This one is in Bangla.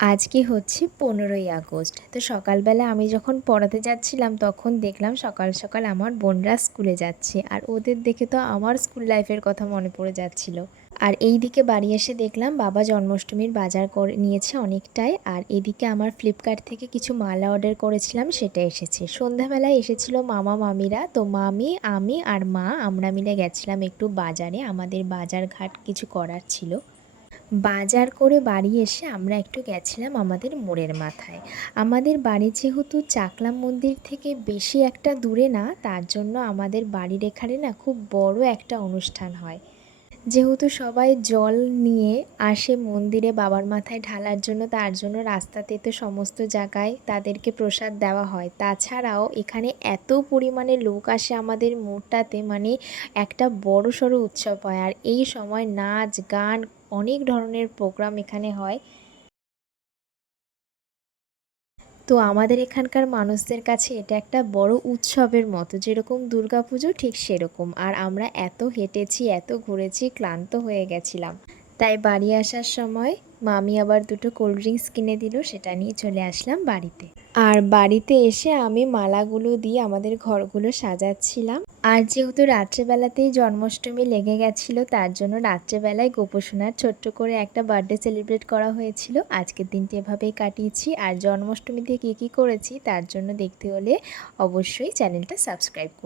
আজকে হচ্ছে 15ই আগস্ট। তো সকালবেলা আমি যখন পড়াতে যাচ্ছিলাম তখন দেখলাম সকাল সকাল আমার বোনরা স্কুলে যাচ্ছে, আর ওদের দেখে তো আমার স্কুল লাইফের কথা মনে পড়ে যাচ্ছিল। আর এই দিকে বাড়ি এসে দেখলাম বাবা জন্মাষ্টমীর বাজার করে নিয়েছে অনেকটাই, আর এদিকে আমার ফ্লিপকার্ট থেকে কিছু মালা অর্ডার করেছিলাম সেটা এসেছে। সন্ধ্যাবেলায় এসেছিল মামা মামিরা, তো মামি আমি আর মা আমরা মিলে গেছিলাম একটু বাজারে, আমাদের বাজার ঘাট কিছু করার ছিল। বাজার করে বাড়ি এসে আমরা একটু গেছিলাম আমাদের মোড়ের মাথায়। আমাদের বাড়ি যেহেতু চাকলা মন্দির থেকে বেশি একটা দূরে না, তার জন্য আমাদের বাড়ির এখানে না খুব বড় একটা অনুষ্ঠান হয়। যেহেতু সবাই জল নিয়ে আসে মন্দিরে বাবার মাথায় ঢালার জন্য, তার জন্য রাস্তাতে তো সমস্ত জায়গায় তাদেরকে প্রসাদ দেওয়া হয়। তাছাড়াও এখানে এত পরিমাণে লোক আসে আমাদের মোড়টাতে, মানে একটা বড় সড়ো উৎসব হয়। আর এই সময় নাচ গান অনেক ধরনের প্রোগ্রাম এখানে হয়। তো আমাদের এখানকার মানুষদের কাছে এটা একটা বড় উৎসবের মতো, যেরকম দুর্গাপুজো ঠিক সেরকম। আর আমরা এত হেঁটেছি এত ঘুরেছি ক্লান্ত হয়ে গেছিলাম, তাই বাড়ি আসার সময় মামি আবার দুটো কোল্ড ড্রিঙ্কস কিনে দিল, সেটা নিয়ে চলে আসলাম বাড়িতে। আর বাড়িতে এসে আমি মালাগুলো দিয়ে আমাদের ঘরগুলো সাজাচ্ছিলাম। আর যেহেতু রাত্রেবেলাতেই জন্মাষ্টমী লেগে গেছিলো, তার জন্য রাত্রেবেলায় গোপোষণার ছোট্ট করে একটা বার্থডে সেলিব্রেট করা হয়েছিল। আজকের দিনটি এভাবেই কাটিয়েছি। আর জন্মাষ্টমীতে কী কী করেছি তার জন্য দেখতে হলে অবশ্যই চ্যানেলটা সাবস্ক্রাইব করুন।